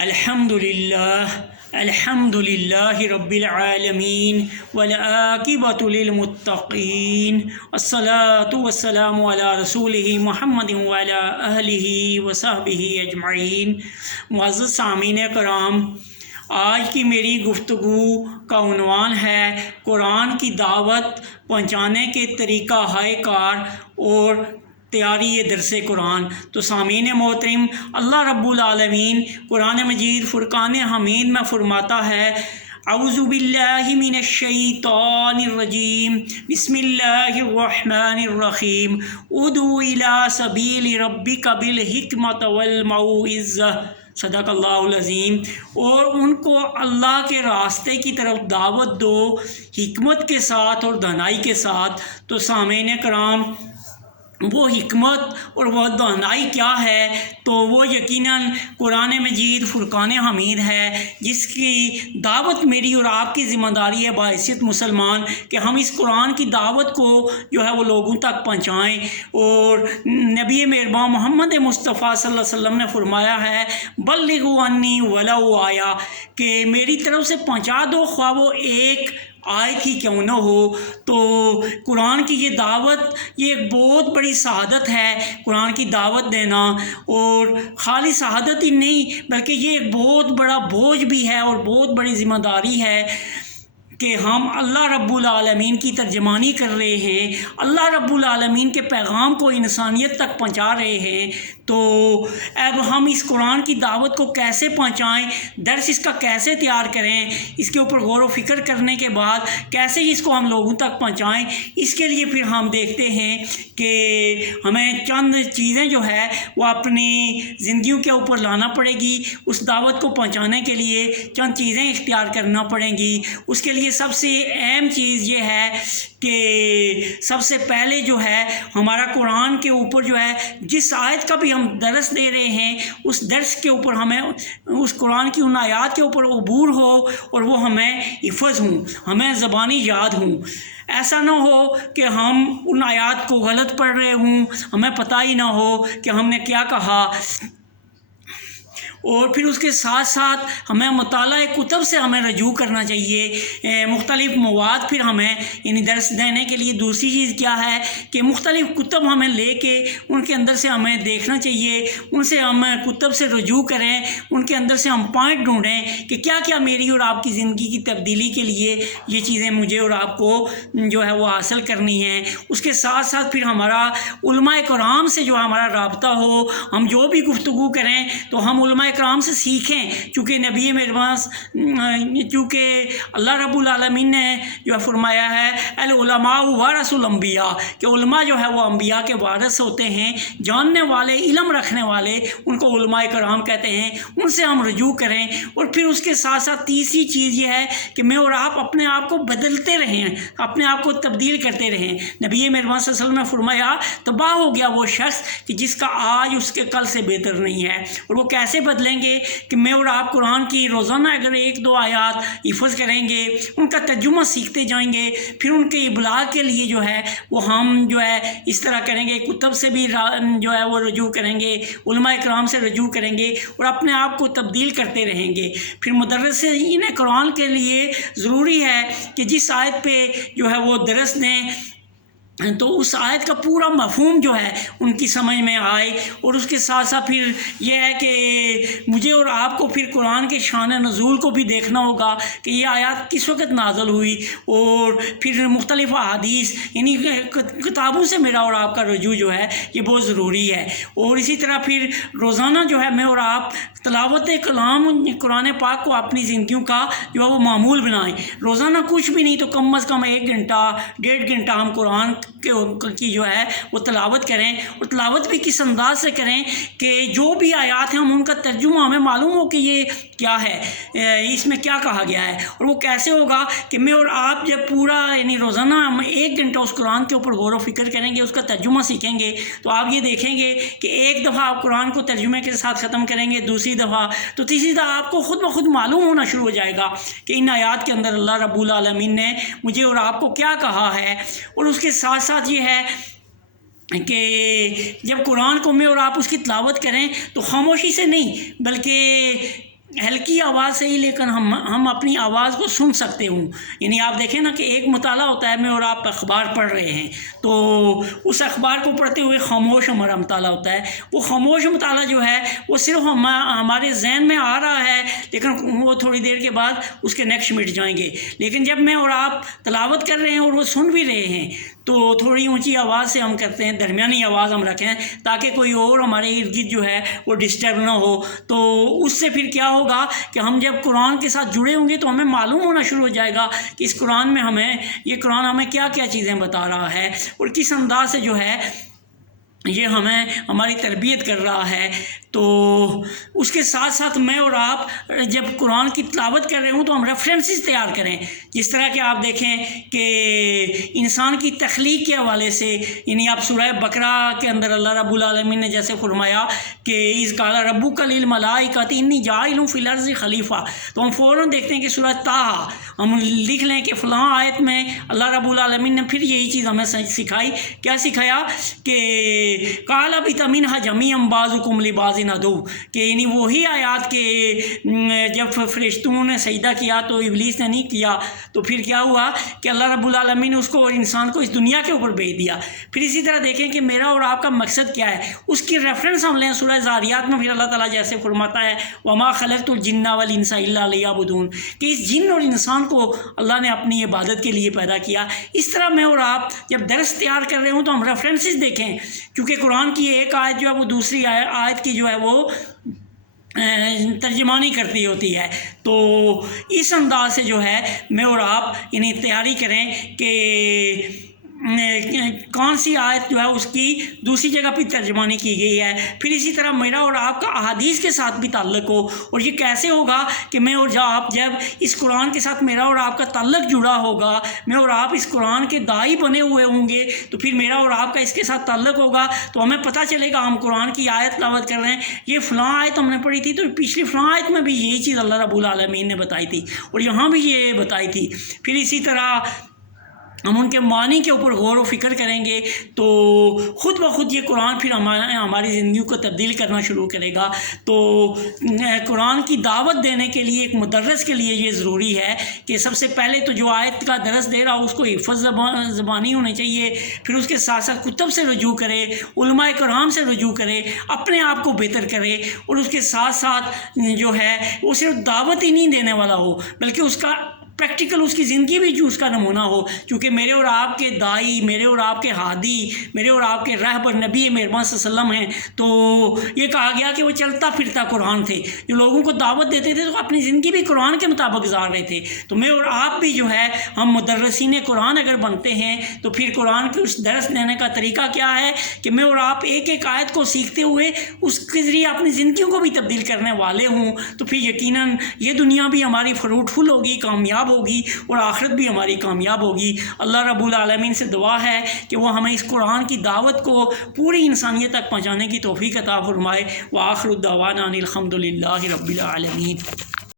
الحمد للہ رب العالمین والعاقبۃ للمتقین والصلاة والسلام علی رسولہ محمد وعلی آلہ وصحبہ اجمعین۔ معزز سامعین کرام، آج کی میری گفتگو کا عنوان ہے قرآن کی دعوت پہنچانے کے طریقہ ہائے کار اور تیاری درس قرآن۔ تو سامعین محترم، اللہ رب العالمین قرآن مجید فرقان حمید میں فرماتا ہے، اعوذ باللہ من الشیطان الرجیم، بسم اللہ الرحمن الرحیم، ادعو الی سبیل ربک بالحکمۃ والموعظۃ، صدق اللہ العظیم۔ اور ان کو اللہ کے راستے کی طرف دعوت دو حکمت کے ساتھ اور دانائی کے ساتھ۔ تو سامعین کرام، وہ حکمت اور وہ دانائی کیا ہے؟ تو وہ یقیناً قرآن مجید فرقان حمید ہے، جس کی دعوت میری اور آپ کی ذمہ داری ہے بحیثیت مسلمان کہ ہم اس قرآن کی دعوت کو جو ہے وہ لوگوں تک پہنچائیں۔ اور نبی مہربان محمد مصطفیٰ صلی اللہ علیہ وسلم نے فرمایا ہے، بلغوا عنی ولو آیا، کہ میری طرف سے پہنچا دو خواہ وہ ایک آیت ہی کیوں نہ ہو۔ تو قرآن کی یہ دعوت، یہ ایک بہت بڑی شہادت ہے، قرآن کی دعوت دینا۔ اور خالی شہادت ہی نہیں بلکہ یہ ایک بہت بڑا بوجھ بھی ہے اور بہت بڑی ذمہ داری ہے کہ ہم اللہ رب العالمین کی ترجمانی کر رہے ہیں، اللہ رب العالمین کے پیغام کو انسانیت تک پہنچا رہے ہیں۔ تو اب ہم اس قرآن کی دعوت کو کیسے پہنچائیں، درس اس کا کیسے تیار کریں، اس کے اوپر غور و فکر کرنے کے بعد کیسے اس کو ہم لوگوں تک پہنچائیں، اس کے لیے پھر ہم دیکھتے ہیں کہ ہمیں چند چیزیں جو ہے وہ اپنی زندگیوں کے اوپر لانا پڑے گی۔ اس دعوت کو پہنچانے کے لیے چند چیزیں اختیار کرنا پڑیں گی۔ اس کے لیے سب سے اہم چیز یہ ہے کہ سب سے پہلے جو ہے ہمارا قرآن کے اوپر جو ہے جس آیت کا بھی ہم درس دے رہے ہیں، اس درس کے اوپر ہمیں اس قرآن کی ان آیات کے اوپر عبور ہو اور وہ ہمیں حفظ ہوں، ہمیں زبانی یاد ہوں۔ ایسا نہ ہو کہ ہم ان آیات کو غلط پڑھ رہے ہوں، ہمیں پتہ ہی نہ ہو کہ ہم نے کیا کہا۔ اور پھر اس کے ساتھ ساتھ ہمیں مطالعہ کتب سے ہمیں رجوع کرنا چاہیے، مختلف مواد پھر ہمیں یعنی درس دینے کے لیے۔ دوسری چیز کیا ہے کہ مختلف کتب ہمیں لے کے ان کے اندر سے ہمیں دیکھنا چاہیے، ان سے ہم کتب سے رجوع کریں، ان کے اندر سے ہم پوائنٹ ڈھونڈیں کہ کیا کیا میری اور آپ کی زندگی کی تبدیلی کے لیے یہ چیزیں مجھے اور آپ کو جو ہے وہ حاصل کرنی ہیں۔ اس کے ساتھ ساتھ پھر ہمارا علماء کرام سے جو ہمارا رابطہ ہو، ہم جو بھی گفتگو کریں تو ہم علماء کرام سے سیکھیں، چونکہ نبی مہربان چونکہ اللہ رب العالمین نے جو ہے فرمایا ہے العلماء ورث الانبیاء، کہ علماء جو ہے وہ انبیاء کے وارث ہوتے ہیں، جاننے والے، علم رکھنے والے، ان کو علماء کرام کہتے ہیں۔ ان سے ہم رجوع کریں۔ اور پھر اس کے ساتھ ساتھ تیسری چیز یہ ہے کہ میں اور آپ اپنے آپ کو بدلتے رہیں، اپنے آپ کو تبدیل کرتے رہیں۔ نبی مہربان صلی اللہ علیہ وسلم نے فرمایا، تباہ ہو گیا وہ شخص کہ جس کا آج اس کے کل سے بہتر نہیں ہے۔ اور وہ کیسے بدلیں گے کہ میں اور آپ قرآن کی روزانہ اگر ایک دو آیات حفظ کریں گے، ان کا ترجمہ سیکھتے جائیں گے، پھر ان کے ابلاغ کے لیے جو ہے وہ ہم جو ہے اس طرح کریں گے، کتب سے بھی جو ہے وہ رجوع کریں گے، علماء کرام سے رجوع کریں گے اور اپنے آپ کو تبدیل کرتے رہیں گے۔ پھر مدرسین قرآن کے لیے ضروری ہے کہ جس آیت پہ جو ہے وہ درس دیں تو اس آیت کا پورا مفہوم جو ہے ان کی سمجھ میں آئے۔ اور اس کے ساتھ ساتھ پھر یہ ہے کہ مجھے اور آپ کو پھر قرآن کے شان نزول کو بھی دیکھنا ہوگا کہ یہ آیات کس وقت نازل ہوئی، اور پھر مختلف احادیث یعنی کتابوں سے میرا اور آپ کا رجوع جو ہے یہ بہت ضروری ہے۔ اور اسی طرح پھر روزانہ جو ہے میں اور آپ تلاوت کلام قرآن پاک کو اپنی زندگیوں کا جو ہے وہ معمول بنائیں۔ روزانہ کچھ بھی نہیں تو کم از کم 1 گھنٹہ 1.5 گھنٹہ ہم قرآن کی جو ہے وہ تلاوت کریں، اور تلاوت بھی کس انداز سے کریں کہ جو بھی آیات ہیں ہم ان کا ترجمہ ہمیں معلوم ہو کہ یہ کیا ہے، اس میں کیا کہا گیا ہے۔ اور وہ کیسے ہوگا کہ میں اور آپ جب پورا یعنی روزانہ ہم 1 گھنٹہ اس قرآن کے اوپر غور و فکر کریں گے، اس کا ترجمہ سیکھیں گے، تو آپ یہ دیکھیں گے کہ ایک دفعہ آپ قرآن کو ترجمے کے ساتھ ختم کریں گے، دوسری دفعہ تو تیسری دفعہ آپ کو خود بخود معلوم ہونا شروع ہو جائے گا کہ ان آیات کے اندر اللہ رب العالمین نے مجھے اور آپ کو کیا کہا ہے۔ اور اس کے ساتھ ساتھ یہ ہے کہ جب قرآن کو میں اور آپ اس کی تلاوت کریں تو خاموشی سے نہیں بلکہ ہلکی آواز سے ہی لیکن ہم اپنی آواز کو سن سکتے ہوں. یعنی آپ دیکھیں نا کہ ایک مطالعہ ہوتا ہے، میں اور آپ اخبار پڑھ رہے ہیں تو اس اخبار کو پڑھتے ہوئے خاموش ہمارا مطالعہ ہوتا ہے. وہ خاموش مطالعہ جو ہے وہ صرف ہمارے ذہن میں آ رہا ہے، لیکن وہ تھوڑی دیر کے بعد اس کے نیکسٹ مٹ جائیں گے. لیکن جب میں اور آپ تلاوت کر رہے ہیں اور وہ سن بھی رہے ہیں تو تھوڑی اونچی آواز سے ہم کرتے ہیں، درمیانی آواز ہم رکھیں تاکہ کوئی اور ہمارے ارد گرد جو ہے وہ ڈسٹرب نہ ہو. تو اس سے پھر کیا ہوگا کہ ہم جب قرآن کے ساتھ جڑے ہوں گے تو ہمیں معلوم ہونا شروع ہو جائے گا کہ اس قرآن میں یہ قرآن ہمیں کیا کیا چیزیں بتا رہا ہے اور کس انداز سے جو ہے یہ ہماری تربیت کر رہا ہے. تو اس کے ساتھ ساتھ میں اور آپ جب قرآن کی تلاوت کر رہے ہوں تو ہم ریفرنسز تیار کریں. جس طرح کہ آپ دیکھیں کہ انسان کی تخلیق کے حوالے سے، یعنی آپ سورہ بقرہ کے اندر اللہ رب العالمین نے جیسے فرمایا کہ اذ قال ربک للملائکۃ انی جاعل فی الارض خلیفہ، تو ہم فوراً دیکھتے ہیں کہ سورہ طٰہٰ ہم لکھ لیں کہ فلاں آیت میں اللہ رب العالمین نے پھر یہی چیز ہمیں سکھائی. کیا سکھایا کہ قال اہبط منہا جمیعا بعضکم لبعض عدو، کہ یعنی وہی آیات کہ جب فرشتوں نے سجدہ کیا تو ابلیس نے نہیں کیا، تو پھر کیا ہوا کہ اللہ رب العالمین نے اس کو اور انسان کو اس دنیا کے اوپر بھیج دیا. پھر اسی طرح دیکھیں کہ میرا اور آپ کا مقصد کیا ہے، اس کی ریفرنس ہم لیں سورہ ذاریات میں. پھر اللہ تعالیٰ جیسے فرماتا ہے وما خلقت الجن والانس الا لیعبدون، کہ اس جن اور انسان کو اللہ نے اپنی عبادت کے لیے پیدا کیا. اس طرح میں اور آپ جب درس تیار کر رہے ہوں تو ہم ریفرنسز دیکھیں، کیونکہ قرآن کی ایک آیت جو ہے وہ دوسری آیت کی جو ہے وہ ترجمانی کرتی ہوتی ہے. تو اس انداز سے جو ہے میں اور آپ یعنی تیاری کریں کہ کون سی آیت جو ہے اس کی دوسری جگہ پہ ترجمانی کی گئی ہے. پھر اسی طرح میرا اور آپ کا احادیث کے ساتھ بھی تعلق ہو. اور یہ کیسے ہوگا کہ میں اور آپ جب اس قرآن کے ساتھ میرا اور آپ کا تعلق جڑا ہوگا، میں اور آپ اس قرآن کے داعی بنے ہوئے ہوں گے، تو پھر میرا اور آپ کا اس کے ساتھ تعلق ہوگا تو ہمیں پتہ چلے گا ہم قرآن کی آیت تلاوت کر رہے ہیں، یہ فلاں آیت ہم نے پڑھی تھی تو پچھلی فلاں آیت میں بھی یہی چیز اللہ رب العالمین نے بتائی تھی اور یہاں بھی یہ بتائی تھی. پھر اسی طرح ہم ان کے معنی کے اوپر غور و فکر کریں گے تو خود بخود یہ قرآن پھر ہماری زندگیوں کو تبدیل کرنا شروع کرے گا. تو قرآن کی دعوت دینے کے لیے ایک مدرس کے لیے یہ ضروری ہے کہ سب سے پہلے تو جو آیت کا درس دے رہا ہو اس کو حفظ زبانی ہونے چاہیے. پھر اس کے ساتھ ساتھ کتب سے رجوع کرے، علماء کرام سے رجوع کرے، اپنے آپ کو بہتر کرے. اور اس کے ساتھ ساتھ جو ہے وہ صرف دعوت ہی نہیں دینے والا ہو بلکہ اس کا پریکٹیکل اس کی زندگی بھی جو اس کا نمونہ ہو. کیونکہ میرے اور آپ کے داعی، میرے اور آپ کے ہادی، میرے اور آپ کے رہبر نبی مہربان صلی اللہ علیہ وسلم ہیں. تو یہ کہا گیا کہ وہ چلتا پھرتا قرآن تھے، جو لوگوں کو دعوت دیتے تھے تو اپنی زندگی بھی قرآن کے مطابق گزار رہے تھے. تو میں اور آپ بھی جو ہے ہم مدرسین قرآن اگر بنتے ہیں تو پھر قرآن کے اس درس دینے کا طریقہ کیا ہے کہ میں اور آپ ایک ایک آیت کو سیکھتے ہوئے اس کے ذریعے اپنی زندگیوں کو بھی تبدیل کرنے والے ہوں. تو پھر یقیناً یہ دنیا بھی ہماری فروٹفل ہوگی، کامیاب ہوگی اور آخرت بھی ہماری کامیاب ہوگی. اللہ رب العالمین سے دعا ہے کہ وہ ہمیں اس قرآن کی دعوت کو پوری انسانیت تک پہنچانے کی توفیق عطا فرمائے. وآخر الدعوانا ان الحمد للہ رب العالمین.